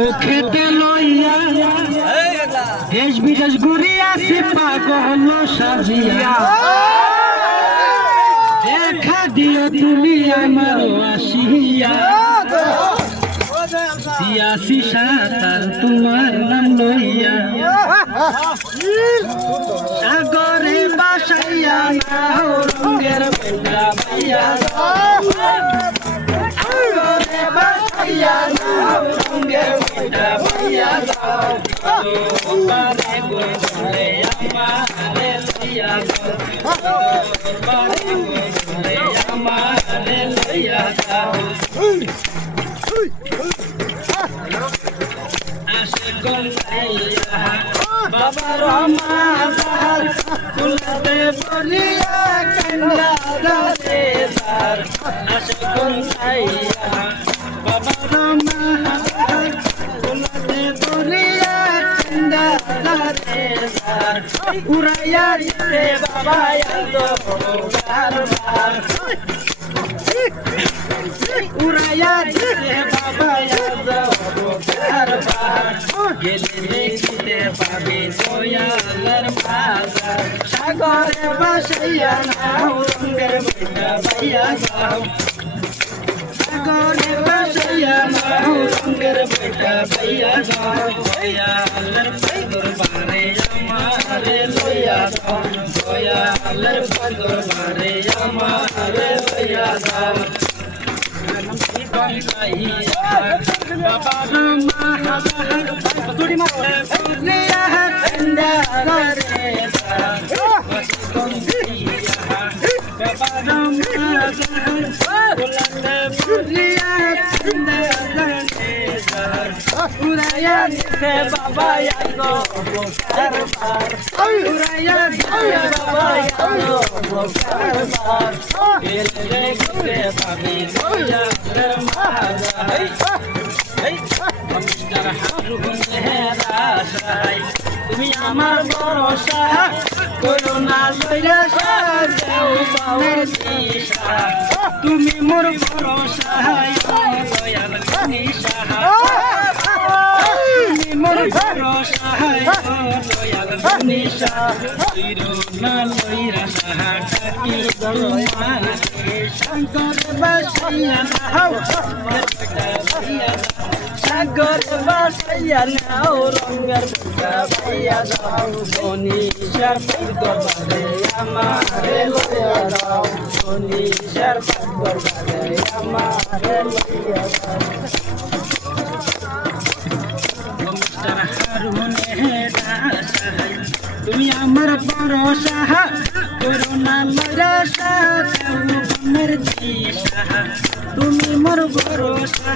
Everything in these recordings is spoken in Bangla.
মুখেতে লইয়া দেশ বিদেশ ঘুরিয়াছি পাগল সাজিয়া দেখা দিও তুমি আমার আসিয়া দিয়াছি সাঁতার তোমার নাম লইয়া সাগরে বাসাইয়া নাও রঙের বেলা ভাইয়া সাগরে বাসাইয়া নাও রঙের বেলা ভাইয়া যাও বারে গোরে আমারে লইয়া যাও বারে গোরে আমারে লইয়া যাও বাবা রমাদার তুলতে বলিয়া কান্দা রে তার আশকুল আইয়া বাবা রমাদার তুলতে বলিয়া কান্দা রে তার উড়াইয়া দিতে বাবা আলো কারবার উড়াইয়া দিতে বাবা আলো কারবার গেলে দেখিতে পাবে দয়ালের বাজার সাগরে বাসাইয়া নাও রঙের বেলা ভাইয়া যাও সাগরে বাসাইয়া নাও রঙের বেলা ভাইয়া যাও দয়ালের দরবারে আমারে লইয়া যাও দয়ালের দরবারে আমারে লইয়া যাও বাবা রমাদার তুড়ি মারে বলিয়া কান্দা রে তার আশকুল আইয়া বাবা রমাদার তুলতে বলিয়া কান্দা রে তার উড়াইয়া দিতে বাবা আলো কারবার উড়াইয়া দিতে বাবা আলো কারবার গেলে দেখতে পাবি দয়ালের মাজার মিস্টার হারুন হেরাশাই তুমি আমার ভরসা করো না লইরা সাজেও পাওয়ার দিশা তুমি মোর ভরসা দয়াল নিশা তুমি মোর ভরসা দয়াল নিশা চিরো না লইরা সাহাকি তোমাকে শঙ্কর বাসাইয়া নাও সাগর বাসাইয়া নাও রঙের বেলা ভাইয়া যাও মনীষার দরবারে আমারে লইয়া যাও মনীষার দরবারে আমারে লইয়া যাও মিস্টার হারুন হেরাশাই তুমি আমার ভরসা করো না নিরাশা আমার দিশা তুমি মোর ভরসা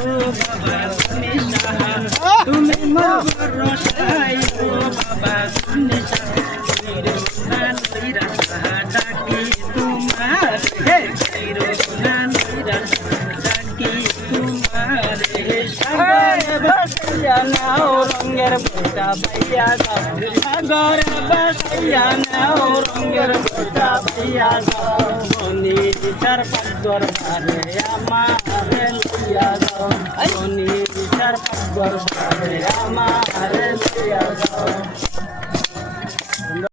ও বাবা নিশা তুমি মোর ভরসা ও বাবা নিশা না নিরাশা ডাকি তোমার হে না নিরাশা ডাকি তোমার সাগরে বাসাইয়া নাও রঙের বেলা ভাইয়া যাও সাগরে বাসাইয়া নাও রঙের বেলা ভাইয়া যাও মনীষার দরবারে আমারে লইয়া যাও মনীষার দরবারে আমারে লইয়া যাও